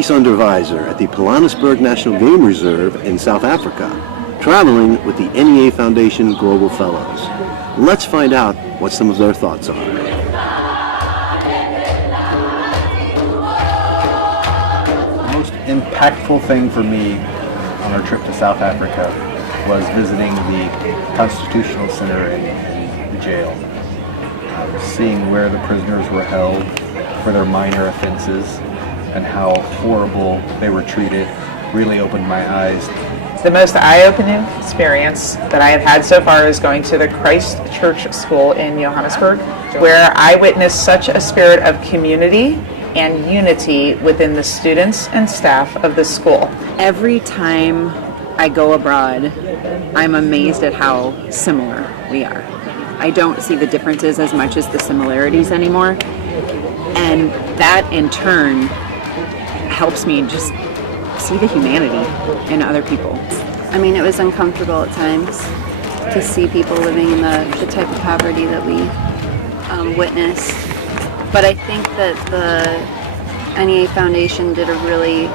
Ekis Onderwyser at the Pilanesberg National Game Reserve in South Africa, traveling with the NEA Foundation Global Fellows. Let's find out what some of their thoughts are. The most impactful thing for me on our trip to South Africa was visiting the Constitutional Center in the jail. Seeing where the prisoners were held for their minor offenses and how horrible they were treated really opened my eyes. The most eye-opening experience that I have had so far is going to the Christ Church School in Johannesburg, where I witnessed such a spirit of community and unity within the students and staff of the school. Every time I go abroad, I'm amazed at how similar we are. I don't see the differences as much as the similarities anymore. And that in turn helps me just see the humanity in other people. I mean, it was uncomfortable at times to see people living in the type of poverty that we witnessed. But I think that the NEA Foundation did a really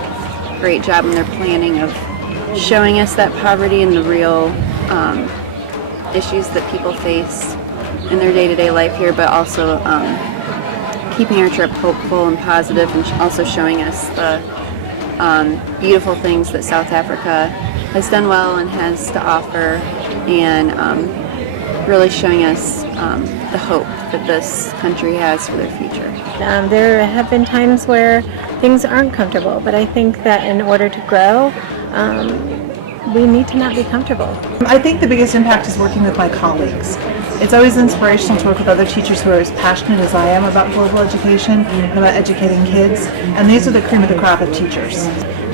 great job in their planning of showing us that poverty and the real issues that people face in their day-to-day life here, but also keeping our trip hopeful and positive, and also showing us the beautiful things that South Africa has done well and has to offer, and really showing us the hope that this country has for their future. There have been times where things aren't comfortable, but I think that in order to grow, we need to not be comfortable. I think the biggest impact is working with my colleagues. It's always inspirational to work with other teachers who are as passionate as I am about global education and about educating kids, and these are the cream of the crop of teachers.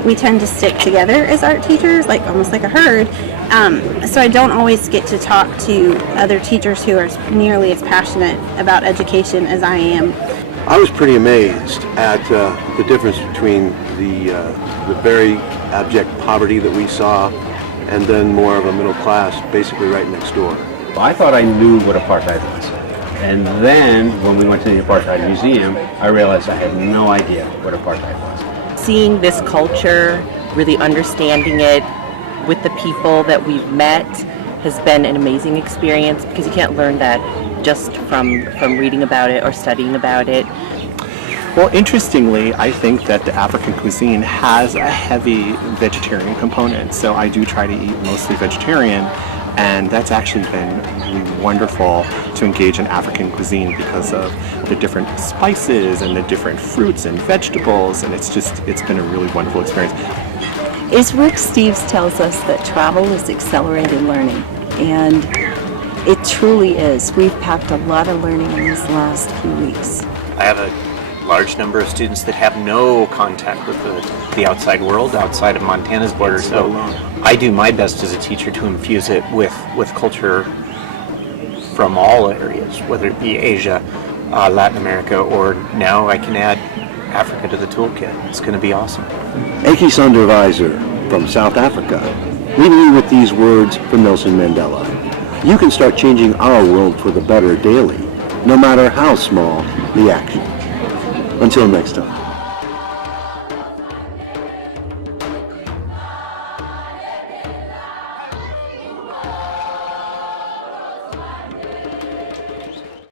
We tend to stick together as art teachers, like almost like a herd, so I don't always get to talk to other teachers who are nearly as passionate about education as I am. I was pretty amazed at the difference between the very abject poverty that we saw and then more of a middle class basically right next door. I thought I knew what apartheid was. And then when we went to the Apartheid Museum, I realized I had no idea what apartheid was. Seeing this culture, really understanding it with the people that we've met has been an amazing experience, because you can't learn that just from reading about it or studying about it. Well, interestingly, I think that the African cuisine has a heavy vegetarian component, so I do try to eat mostly vegetarian, and that's actually been really wonderful to engage in African cuisine because of the different spices and the different fruits and vegetables, and it's been a really wonderful experience. As Rick Steves tells us, that travel is accelerated learning, and it truly is. We've packed a lot of learning in these last few weeks. I have a large number of students that have no contact with the outside world, outside of Montana's border, so I do my best as a teacher to infuse it with culture from all areas, whether it be Asia, Latin America, or now I can add Africa to the toolkit. It's going to be awesome. Ekis Onderwyser from South Africa, leaving you with these words from Nelson Mandela. You can start changing our world for the better daily, no matter how small the action. Until next time.